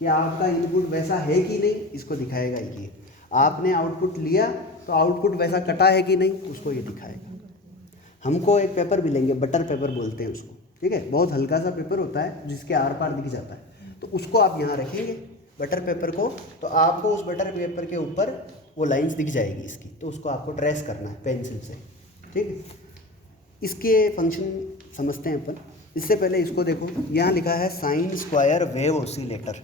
कि आपका इनपुट वैसा है कि नहीं, इसको दिखाएगा ये। आपने आउटपुट लिया तो आउटपुट वैसा कटा है कि नहीं, उसको ये दिखाएगा। हमको एक पेपर भी लेंगे, बटर पेपर बोलते हैं उसको, ठीक है, बहुत हल्का सा पेपर होता है जिसके आर पार दिख जाता है, तो उसको आप यहाँ रखेंगे बटर पेपर को, तो आपको उस बटर पेपर के ऊपर वो लाइंस दिख जाएगी इसकी, तो उसको आपको ट्रेस करना है पेंसिल से, ठीक है। इसके फंक्शन समझते हैं अपन। इससे पहले इसको देखो, यहाँ लिखा है साइन स्क्वायर वेव ऑसिलेटर,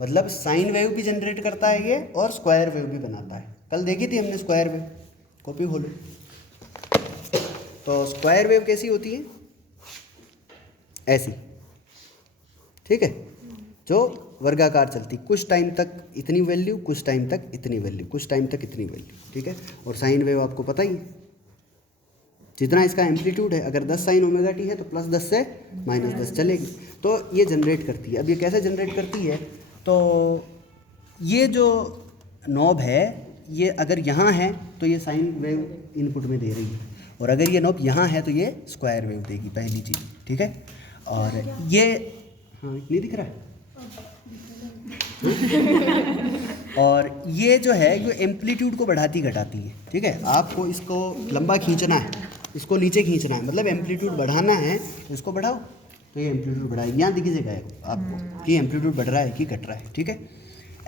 मतलब साइन वेव भी जनरेट करता है ये और स्क्वायर वेव भी बनाता है। कल देखी थी हमने स्क्वायर वेव, कॉपी खोलो। तो स्क्वायर वेव कैसी होती है, ऐसी, ठीक है, जो वर्गाकार चलती, कुछ टाइम तक इतनी वैल्यू, कुछ टाइम तक इतनी वैल्यू, कुछ टाइम तक इतनी वैल्यू, ठीक है। और साइन वेव आपको पता ही है, जितना इसका एम्पलीट्यूड है, अगर 10 साइन ओमेगा टी है तो +10 से -10 चलेगी, तो ये जनरेट करती है। अब ये कैसे जनरेट करती है, तो ये जो नॉब है ये अगर यहाँ है तो ये साइन वेव इनपुट में दे रही है, और अगर ये नॉब यहाँ है तो ये स्क्वायर वेव देगी, पहली चीज़, ठीक है। और ये हाँ नहीं दिख रहा है और ये जो है ये एम्पलीट्यूड को बढ़ाती घटाती है, ठीक है। आपको इसको लंबा खींचना है, इसको नीचे खींचना है, मतलब एम्पलीट्यूड बढ़ाना है तो इसको बढ़ाओ, तो ये एम्पलीट्यूड बढ़ाएगी, यहाँ दिख जाएगा आपको कि एम्पलीट्यूड बढ़ रहा है कि घट रहा है, ठीक है।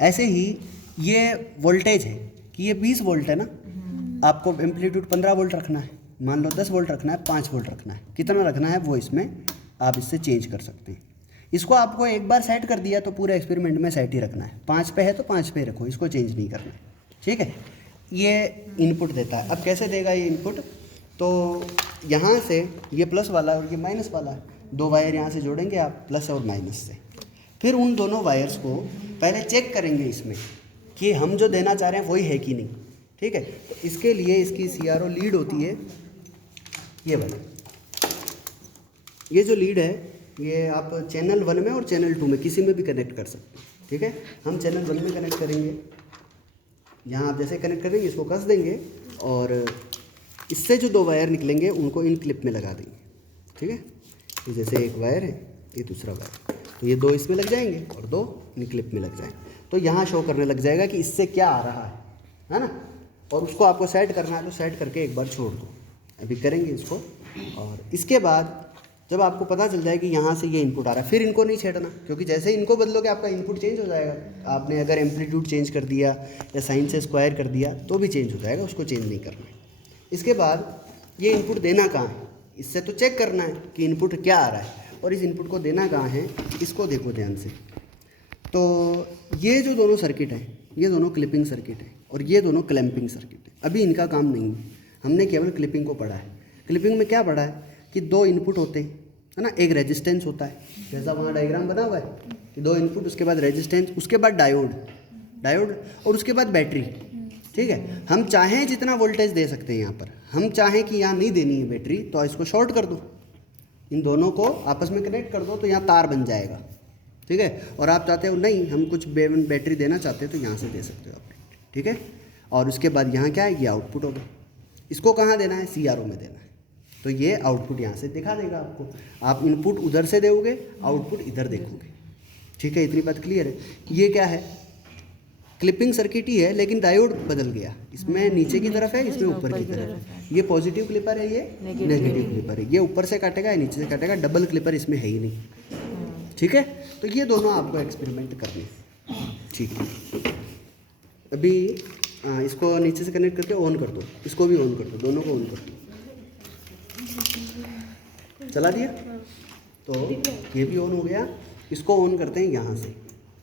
ऐसे ही ये वोल्टेज है कि ये 20 वोल्ट है ना, आपको एम्पलीट्यूड 15 वोल्ट रखना है, मान लो 10 वोल्ट रखना है, 5 वोल्ट रखना है, कितना रखना है वो इसमें आप इससे चेंज कर सकते हैं। इसको आपको एक बार सेट कर दिया तो पूरे एक्सपेरिमेंट में सेट ही रखना है, 5 पे है तो 5 पे रखो, इसको चेंज नहीं करना है, ठीक है। ये इनपुट देता है। अब कैसे देगा ये इनपुट, तो यहाँ से ये प्लस वाला और ये माइनस वाला है, 2 वायर यहाँ से जोड़ेंगे आप प्लस और माइनस से, फिर उन दोनों वायर्स को पहले चेक करेंगे इसमें कि हम जो देना चाह रहे हैं वही है कि नहीं, ठीक है। तो इसके लिए इसकी CRO लीड होती है ये वाली, ये जो लीड है ये आप चैनल 1 में और चैनल 2 में किसी में भी कनेक्ट कर सकते हैं, ठीक है। हम चैनल 1 में कनेक्ट करेंगे, यहाँ आप जैसे कनेक्ट करेंगे इसको कस देंगे और इससे जो 2 वायर निकलेंगे उनको इन क्लिप में लगा देंगे, ठीक है। ये जैसे एक वायर है, ये दूसरा वायर, तो ये 2 इसमें लग जाएंगे और 2 इन क्लिप में लग जाएंगे, तो यहाँ शो करने लग जाएगा कि इससे क्या आ रहा है ना। और उसको आपको सेट करना है तो सेट करके एक बार छोड़ दो, अभी करेंगे इसको। और इसके बाद जब आपको पता चल जाए कि यहाँ से ये इनपुट आ रहा है, फिर इनको नहीं छेड़ना, क्योंकि जैसे ही इनको बदलोगे आपका इनपुट चेंज हो जाएगा। आपने अगर एम्पलीट्यूड चेंज कर दिया या साइन से स्क्वायर कर दिया तो भी चेंज हो जाएगा, उसको चेंज नहीं करना है। इसके बाद ये इनपुट देना कहाँ है, इससे तो चेक करना है कि इनपुट क्या आ रहा है, और इस इनपुट को देना कहाँ है, इसको देखो ध्यान से। तो ये जो दोनों सर्किट हैं, ये दोनों क्लिपिंग सर्किट है और ये दोनों क्लैंपिंग सर्किट है। अभी इनका काम नहीं है, हमने केवल क्लिपिंग को पढ़ा है। क्लिपिंग में क्या पढ़ा है कि 2 इनपुट होते हैं, है ना, एक रेजिस्टेंस होता है, जैसा वहाँ डायग्राम बना हुआ है कि 2 इनपुट, उसके बाद रेजिस्टेंस, उसके बाद डायोड और उसके बाद बैटरी, ठीक है। हम चाहें जितना वोल्टेज दे सकते हैं यहाँ पर, हम चाहें कि यहाँ नहीं देनी है बैटरी तो इसको शॉर्ट कर दो, इन दोनों को आपस में कनेक्ट कर दो तो यहाँ तार बन जाएगा, ठीक है। और आप चाहते हो नहीं हम कुछ बैटरी देना चाहते हो तो यहाँ से दे सकते हो आप, ठीक है। और उसके बाद यहाँ क्या है, ये आउटपुट होगा, इसको कहाँ देना है, CRO में देना है, तो ये आउटपुट यहाँ से दिखा देगा आपको। आप इनपुट उधर से दोगे, आउटपुट इधर देखोगे, ठीक है। इतनी बात क्लियर है। ये क्या है, क्लिपिंग सर्किट ही है लेकिन डायोड बदल गया, इसमें नीचे की तरफ है, इसमें ऊपर की तरफ है। ये पॉजिटिव क्लिपर है, ये नेगेटिव क्लिपर है, ये ऊपर से काटेगा या नीचे से काटेगा, डबल क्लिपर इसमें है ही नहीं, ठीक है। तो ये दोनों आपको एक्सपेरिमेंट करने हैं, ठीक है। अभी इसको नीचे से कनेक्ट करके ऑन कर दो, इसको भी ऑन कर दो, दोनों को ऑन कर दो, चला दिया तो ये भी ऑन हो गया। इसको ऑन करते हैं यहाँ से,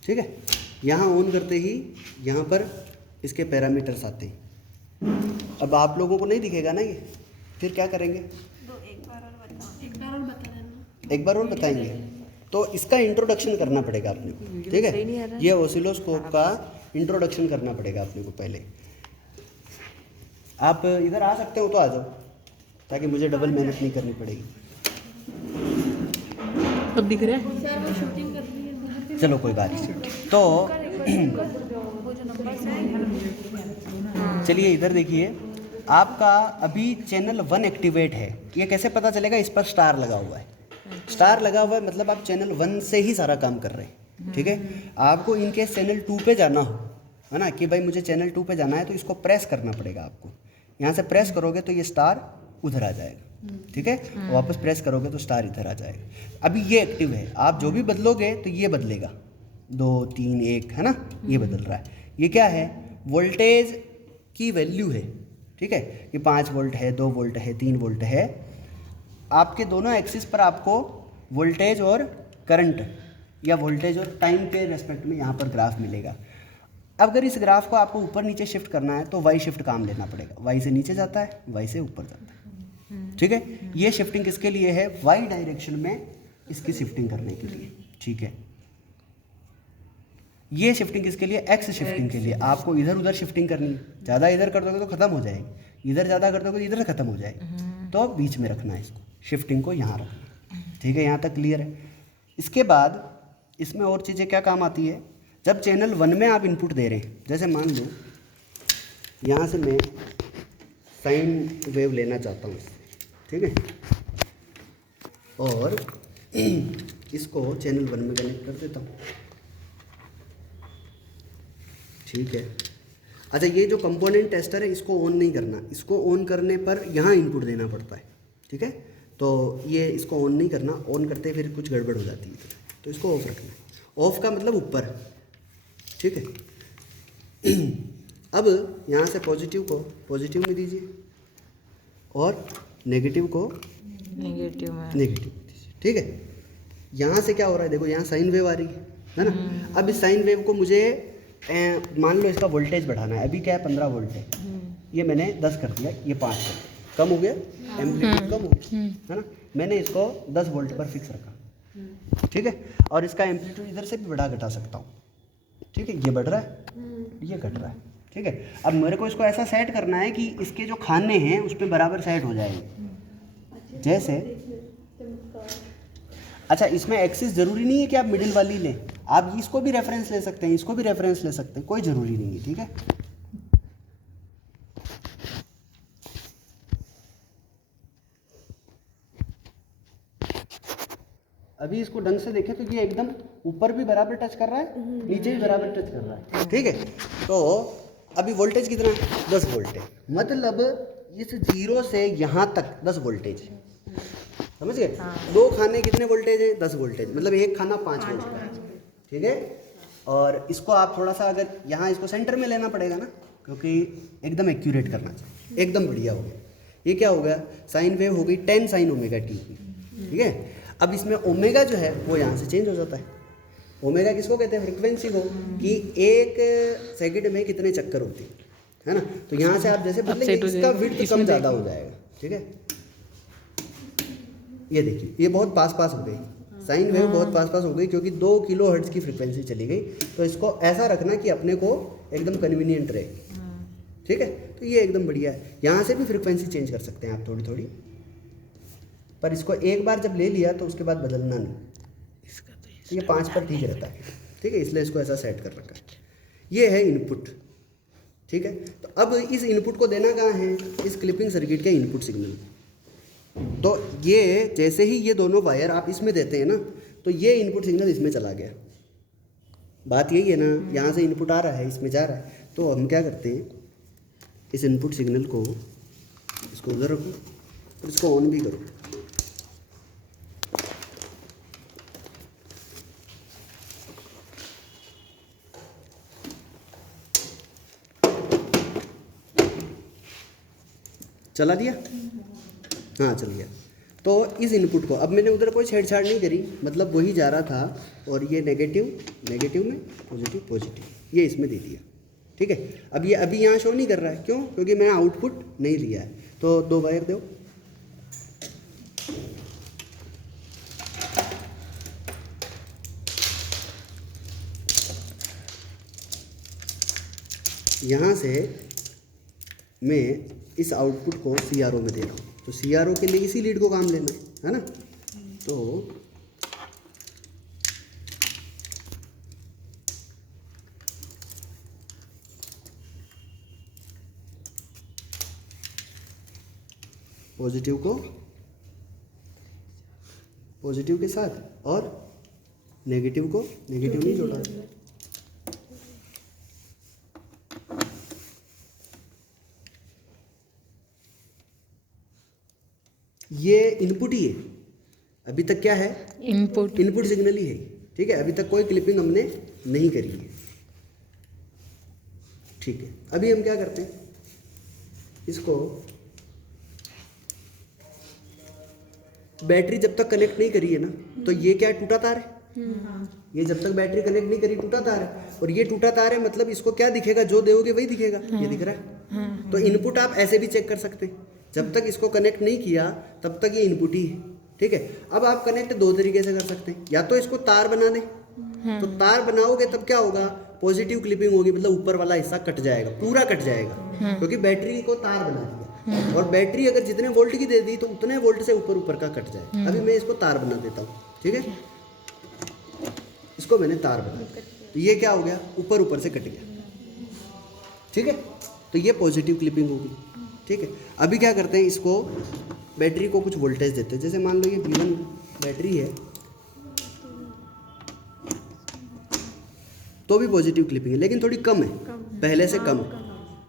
ठीक है। यहाँ ऑन करते ही यहाँ पर इसके पैरामीटर्स आते हैं। अब आप लोगों को नहीं दिखेगा ना ये, फिर क्या करेंगे, एक बार और बताएंगे। तो इसका इंट्रोडक्शन करना पड़ेगा अपने को, ठीक है। ये ऑसिलोस्कोप का इंट्रोडक्शन करना पड़ेगा अपने को पहले। आप इधर आ सकते हो तो आ जाओ, ताकि मुझे डबल मेहनत नहीं करनी पड़ेगी। अब दिख रहा है, चलो कोई बात नहीं। तो चलिए इधर देखिए, आपका अभी चैनल 1 एक्टिवेट है। ये कैसे पता चलेगा, इस पर स्टार लगा हुआ है, स्टार लगा हुआ है मतलब आप चैनल 1 से ही सारा काम कर रहे हैं। ठीक है। आपको इनकेस चैनल 2 पे जाना हो, है ना, कि भाई मुझे चैनल 2 पे जाना है, तो इसको प्रेस करना पड़ेगा आपको। यहाँ से प्रेस करोगे तो ये स्टार उधर आ जाएगा, ठीक है। वापस प्रेस करोगे तो स्टार इधर आ जाएगा। अभी ये एक्टिव है, आप जो भी बदलोगे तो ये बदलेगा, 2 3 1, है ना, ये बदल रहा है। ये क्या है, वोल्टेज की वैल्यू है, ठीक है। ये 5 वोल्ट है, 2 वोल्ट है, 3 वोल्ट है। आपके दोनों एक्सिस पर आपको वोल्टेज और करंट या वोल्टेज और टाइम के रेस्पेक्ट में यहाँ पर ग्राफ मिलेगा। अगर इस ग्राफ को आपको ऊपर नीचे शिफ्ट करना है तो वाई शिफ्ट काम लेना पड़ेगा। वाई से नीचे जाता है, वाई से ऊपर जाता है, ठीक है। ये शिफ्टिंग किसके लिए है, वाई डायरेक्शन में इसकी शिफ्टिंग करने के लिए, ठीक है। ये शिफ्टिंग किसके लिए, एक्स शिफ्टिंग के लिए। आपको इधर उधर शिफ्टिंग करनी है, ज़्यादा इधर कर दोगे तो ख़त्म हो जाएगी, इधर ज़्यादा कर दोगे तो इधर ख़त्म हो जाएगी, तो बीच में रखना है इसको, शिफ्टिंग को यहाँ रखना, ठीक है। यहाँ तक क्लियर है। इसके बाद इसमें और चीज़ें क्या काम आती है, जब चैनल 1 में आप इनपुट दे रहे हैं, जैसे मान लो यहाँ से मैं साइन वेव लेना चाहता हूँ, ठीक है, और इसको चैनल 1 में कनेक्ट कर देता हूँ, ठीक है। अच्छा, ये जो कंपोनेंट टेस्टर है इसको ऑन नहीं करना, इसको ऑन करने पर यहाँ इनपुट देना पड़ता है, ठीक है। तो ये इसको ऑन नहीं करना, ऑन करते फिर कुछ गड़बड़ हो जाती है, तो इसको ऑफ रखना है। ऑफ का मतलब ऊपर, ठीक है। अब यहाँ से पॉजिटिव को पॉजिटिव में दीजिए और नेगेटिव को नेगेटिव में दीजिए, ठीक है। यहाँ से क्या हो रहा है, देखो यहाँ साइन वेव आ रही है ना। अब इस साइन वेव को मुझे मान लो इसका वोल्टेज बढ़ाना है। अभी क्या है, 15 वोल्ट है, ये मैंने 10 कर दिया, ये 5 कर, कम हो गया, एम्पलीट्यूड कम हो गया, है ना। मैंने इसको 10 वोल्ट पर फिक्स रखा, ठीक है। और इसका एम्पलीट्यूड इधर से भी बढ़ा घटा सकता हूँ, ठीक है। ये बढ़ रहा है, ये घट रहा है, ठीक है। अब मेरे को इसको ऐसा सेट करना है कि इसके जो खाने हैं उस पर बराबर सेट हो जाएंगे, जैसे। अच्छा, इसमें एक्सिस ज़रूरी नहीं है कि आप मिडिल वाली लें, आप इसको भी रेफरेंस ले सकते हैं, इसको भी रेफरेंस ले सकते हैं, कोई ज़रूरी नहीं है, ठीक है। अभी इसको ढंग से देखें तो ये एकदम ऊपर भी बराबर टच कर रहा है, नीचे भी बराबर टच कर रहा है, ठीक है। तो अभी वोल्टेज कितना है, 10 वोल्ट है, मतलब इस 0 से यहाँ तक 10 वोल्टेज, समझ गए। दो खाने कितने वोल्टेज है, 10 वोल्टेज, मतलब एक खाना 5 वोल्ट का है, ठीक है। और इसको आप थोड़ा सा अगर यहाँ इसको सेंटर में लेना पड़ेगा ना, क्योंकि एकदम एक्यूरेट करना चाहिए, एकदम बढ़िया हो गया। ये क्या हो गया, साइन वेव हो गई 10 sin ओमेगा टी की, ठीक है। अब इसमें ओमेगा जो है वो यहाँ से चेंज हो जाता है। ओमेगा किसको कहते हैं, फ्रिक्वेंसी को, कि 1 सेकंड में कितने चक्कर होती है ना। तो यहाँ से आप जैसे बदलेंगे इसका विड्थ कम ज़्यादा हो जाएगा, ठीक है। ये देखिए, ये बहुत पास पास हो गई, साइन वेव बहुत पास पास हो गई, क्योंकि 2 किलोहर्ट्ज़ की फ्रिक्वेंसी चली गई। तो इसको ऐसा रखना कि अपने को एकदम कन्वीनियंट रहे, ठीक है। तो ये एकदम बढ़िया है। यहाँ से भी फ्रिक्वेंसी चेंज कर सकते हैं आप थोड़ी थोड़ी, पर इसको एक बार जब ले लिया तो उसके बाद बदलना नहीं। तो ये 5 पर ठीक रहता है, ठीक है, इसलिए इसको ऐसा सेट कर रखा है। ये है इनपुट, ठीक है। तो अब इस इनपुट को देना कहाँ है, इस क्लिपिंग सर्किट के इनपुट सिग्नल। तो ये जैसे ही ये दोनों वायर आप इसमें देते हैं ना, तो ये इनपुट सिग्नल इसमें चला गया। बात यही है ना, यहाँ से इनपुट आ रहा है, इसमें जा रहा है। तो हम क्या करते हैं, इस इनपुट सिग्नल को इसको उधर रखो और इसको ऑन भी करो। चला दिया, हाँ चल गया। तो इस इनपुट को अब मैंने उधर कोई छेड़छाड़ नहीं करी, मतलब वही जा रहा था, और ये नेगेटिव नेगेटिव में पॉजिटिव पॉजिटिव, ये इसमें दे दिया, ठीक है। अब ये अभी यहाँ शो नहीं कर रहा है, क्यों, क्योंकि मैंने आउटपुट नहीं लिया है। तो 2 वायर दो, यहाँ से मैं इस आउटपुट को CRO में दे रहा हूँ। तो CRO के लिए इसी लीड को काम लेना है ना। तो पॉजिटिव को पॉजिटिव के साथ और नेगेटिव को नेगेटिव नहीं जोड़ा, ये इनपुट ही है। अभी तक क्या है? इनपुट। इनपुट सिग्नल ही है, ठीक है। अभी तक कोई क्लिपिंग हमने नहीं करी है, ठीक है। अभी हम क्या करते हैं, इसको बैटरी जब तक कनेक्ट नहीं करी है ना, तो ये क्या है? टूटा तार है। ये जब तक बैटरी कनेक्ट नहीं करी टूटा तार है, और ये टूटा तार है मतलब इसको क्या दिखेगा? जो दोगे वही दिखेगा। ये दिख रहा है। तो इनपुट आप ऐसे भी चेक कर सकते हैं, जब तक इसको कनेक्ट नहीं किया तब तक ये इनपुट ही है, ठीक है। अब आप कनेक्ट दो तरीके से कर सकते हैं, या तो इसको तार बना दें, तो तार बनाओगे तब क्या होगा? पॉजिटिव क्लिपिंग होगी, मतलब ऊपर वाला हिस्सा कट जाएगा, पूरा कट जाएगा, क्योंकि बैटरी को तार बना दिया। और बैटरी अगर जितने वोल्ट की दे दी तो उतने वोल्ट से ऊपर ऊपर का कट जाए। अभी मैं इसको तार बना देता हूँ, ठीक है। इसको मैंने तार बना दिया, तो ये क्या हो गया? ऊपर ऊपर से कट गया, ठीक है। तो ये पॉजिटिव क्लिपिंग होगी, ठीक है। अभी क्या करते हैं, इसको बैटरी को कुछ वोल्टेज देते हैं। जैसे मान लो ये V1 बैटरी है, तो भी पॉजिटिव क्लिपिंग है, लेकिन थोड़ी कम है, पहले से कम,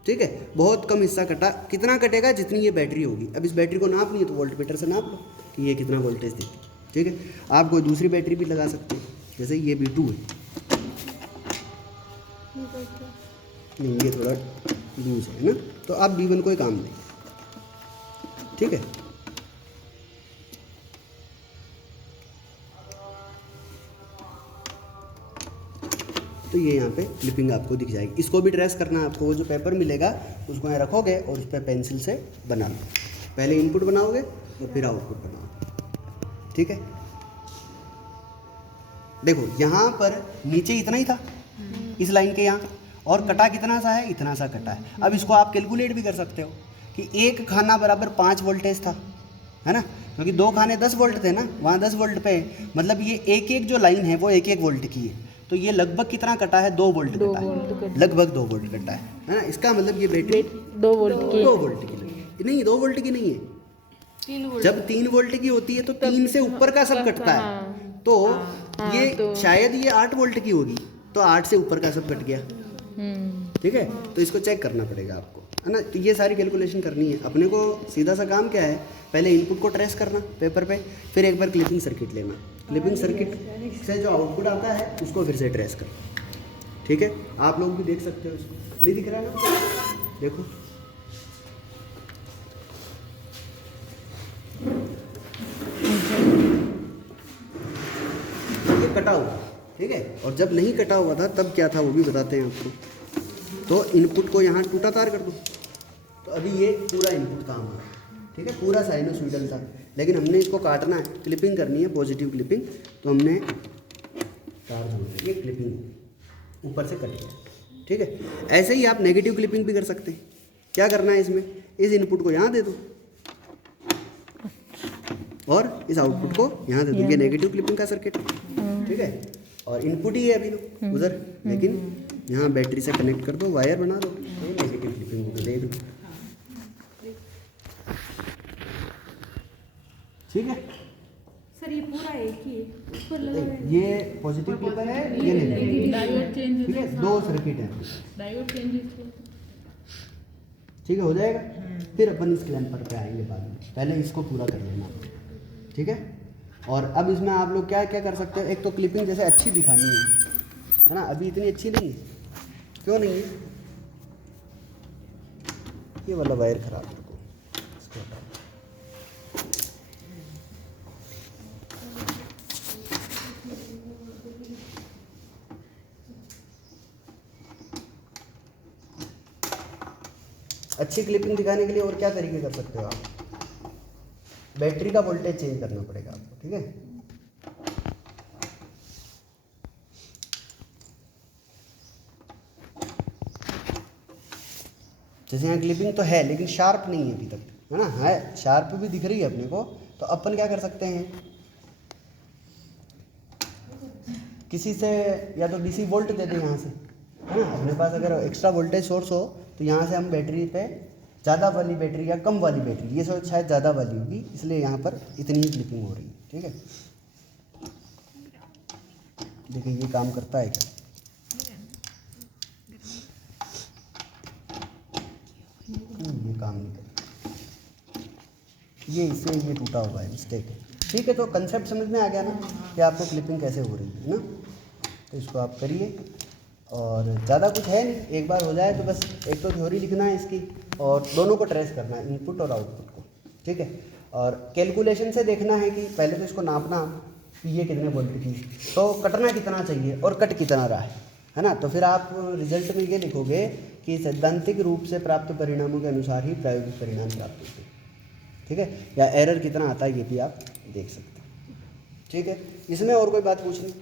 ठीक है। बहुत कम हिस्सा कटा। कितना कटेगा? जितनी ये बैटरी होगी। अब इस बैटरी को नाप लिए तो वोल्टमीटर से नाप लो कि ये कितना वोल्टेज देती है, ठीक है। आप कोई दूसरी बैटरी भी लगा सकते हैं, जैसे ये V2 है, नहीं ये थोड़ा लूज है ना, तो आप V1 को ही काम दें, ठीक है। तो ये यहाँ पे क्लिपिंग आपको दिख जाएगी। इसको भी ट्रेस करना है आपको। वो जो पेपर मिलेगा उसको यहाँ रखोगे और उस पर पेंसिल से बना लो। पहले इनपुट बनाओगे और फिर आउटपुट बनाओगे, ठीक है। देखो यहाँ पर नीचे इतना ही था इस लाइन के यहाँ, और कटा कितना सा है? इतना सा कटा है। अब इसको आप कैलकुलेट भी कर सकते हो कि एक खाना बराबर 5 वोल्टेज था, है ना, क्योंकि 2 खाने 10 वोल्ट थे ना, वहाँ 10 वोल्ट पे, मतलब ये एक एक जो लाइन है वो 1-1 वोल्ट की है। तो ये लगभग कितना कटा है? 2 वोल्ट कटा है, लगभग 2 वोल्ट कटा है ना। इसका मतलब ये बैटरी 2 वोल्ट की, 2 वोल्ट की नहीं, 2 वोल्ट की नहीं है। 3 वोल्ट। जब 3 वोल्ट की होती है तो 3 से ऊपर का सब कटता है, तो ये शायद ये 8 वोल्ट की होगी, तो 8 से ऊपर का सब कट गया, ठीक है। तो इसको चेक करना पड़ेगा आपको, है ना। तो ये सारी कैलकुलेशन करनी है अपने को। सीधा सा काम क्या है, पहले इनपुट को ट्रेस करना पेपर पे, फिर एक बार क्लिपिंग सर्किट लेना, क्लिपिंग सर्किट से जो आउटपुट आता है उसको फिर से ट्रेस करना, ठीक है। आप लोग भी देख सकते हो, इसको नहीं दिख रहा है ना, देखो ये कटा हुआ, ठीक है। और जब नहीं कटा हुआ था तब क्या था वो भी बताते हैं आपको। तो इनपुट को यहाँ टूटा तार कर दो, तो अभी ये पूरा इनपुट था हमारा, ठीक है, पूरा साइनोसॉइडल था। लेकिन हमने इसको काटना है, क्लिपिंग करनी है, पॉजिटिव क्लिपिंग। तो हमने तार जोड़ देंगे, क्लिपिंग ऊपर से कट गया, ठीक है। ऐसे ही आप नेगेटिव क्लिपिंग भी कर सकते हैं। क्या करना है इसमें, इस इनपुट को यहाँ दे दो और इस आउटपुट को यहाँ दे दो। ये नेगेटिव क्लिपिंग का सर्किट, ठीक है। और इनपुट ही है अभी तो उधर, लेकिन यहाँ बैटरी से कनेक्ट कर दो, वायर बना दो, तो ये नेगेटिव क्लिपिंग को दे दो, ठीक है। सर ये पूरा एक ही है, ऊपर लगा है। ये पॉजिटिव क्लिपर है, ये नेगेटिव, ठीक है। 2 सर्किट है, डायोड चेंज, ठीक है, हो जाएगा। फिर अपन इस क्लैंपर पे आएंगे बाद में, पहले इसको पूरा कर लेना, ठीक है। और अब इसमें आप लोग क्या क्या कर सकते हो, एक तो क्लिपिंग जैसे अच्छी दिखानी है ना, अभी इतनी अच्छी नहीं है। क्यों नहीं है? ये वाला वायर खराब है, इसको हटाओ। अच्छी क्लिपिंग दिखाने के लिए और क्या तरीके कर सकते हो आप, बैटरी का वोल्टेज चेंज करना पड़ेगा आपको, ठीक है। जैसे यहाँ क्लिपिंग तो है लेकिन शार्प नहीं है अभी तक, है ना, है शार्प भी दिख रही है अपने को। तो अपन क्या कर सकते हैं, किसी से या तो डीसी वोल्ट दे दें यहाँ से, है ना। अपने पास अगर एक्स्ट्रा वोल्टेज सोर्स हो तो यहाँ से हम बैटरी पे ज़्यादा वाली बैटरी या कम वाली बैटरी, ये शायद ज़्यादा वाली होगी, इसलिए यहाँ पर इतनी ही क्लिपिंग हो रही है, ठीक है। देखिए ये काम करता है क्या? ये काम नहीं करता, ये इससे ये टूटा हुआ है, मिस्टेक है। ठीक है, तो कंसेप्ट समझ में आ गया ना कि आपको क्लिपिंग कैसे हो रही है ना। तो इसको आप करिए, और ज़्यादा कुछ है नहीं, एक बार हो जाए तो बस एक तो थ्योरी लिखना है इसकी, और दोनों को ट्रेस करना है, इनपुट और आउटपुट को। ठीक है, और कैलकुलेशन से देखना है कि पहले तो इसको नापना कि ये कितने वोल्ट की, तो कटना कितना चाहिए और कट कितना रहा है ना। तो फिर आप रिजल्ट में ये लिखोगे कि सैद्धांतिक रूप से प्राप्त परिणामों के अनुसार ही प्रायोगिक परिणाम प्राप्त होते हैं। ठीक है, या एरर कितना आता है ये भी आप देख सकते हैं। ठीक है, इसमें और कोई बात पूछनी?